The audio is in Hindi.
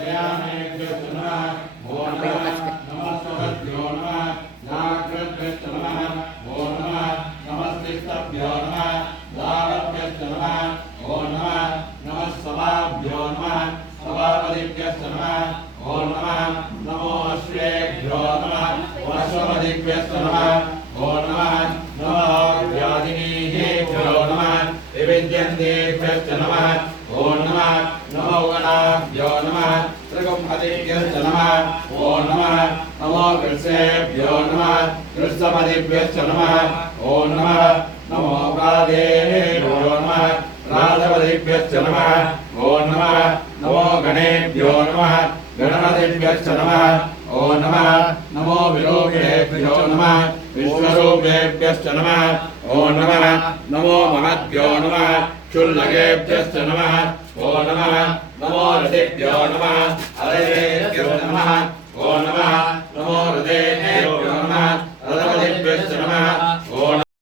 दयामेभ्यश्च नमः ॐ नमः नमस्तभ्यो नमः नाग्रभ्यश्च नमः ॐ नमः नमस्तिष्ठभ्यो नमः द्वारभ्यश्च नमः ॐ नमः नमः सभाभ्यो नमः सभापतिभ्यश्च नमः ॐ नमः नमो अश्वेभ्यो नमः अश्वपतिभ्यश्च नमः ॐ नमः नमो व्याधिनीभ्यो नमः विविद्यन्तेभ्यश्च नमः ॐ नमः नमो गणाभ्यो नमः त्रिगुम्भतेभ्यश्च नमः ॐ नमः नमो कृष्णेभ्यो नमः कृष्णपतिभ्यश्च नमः ॐ नमः नमो राधेभ्यो नमः राधपतिभ्यश्च नमः ॐ नमः नमो गणेभ्यो नमः गणपतिभ्यश्च नमः ॐ नमः नमो विरूपेभ्यो नमः विश्वरूपेभ्यश्च नमः ॐ नमः नमो महद्भ्यो नमः क्षुल्लकेभ्यश्च नमः ॐ नमः नमो रथिभ्यो नमः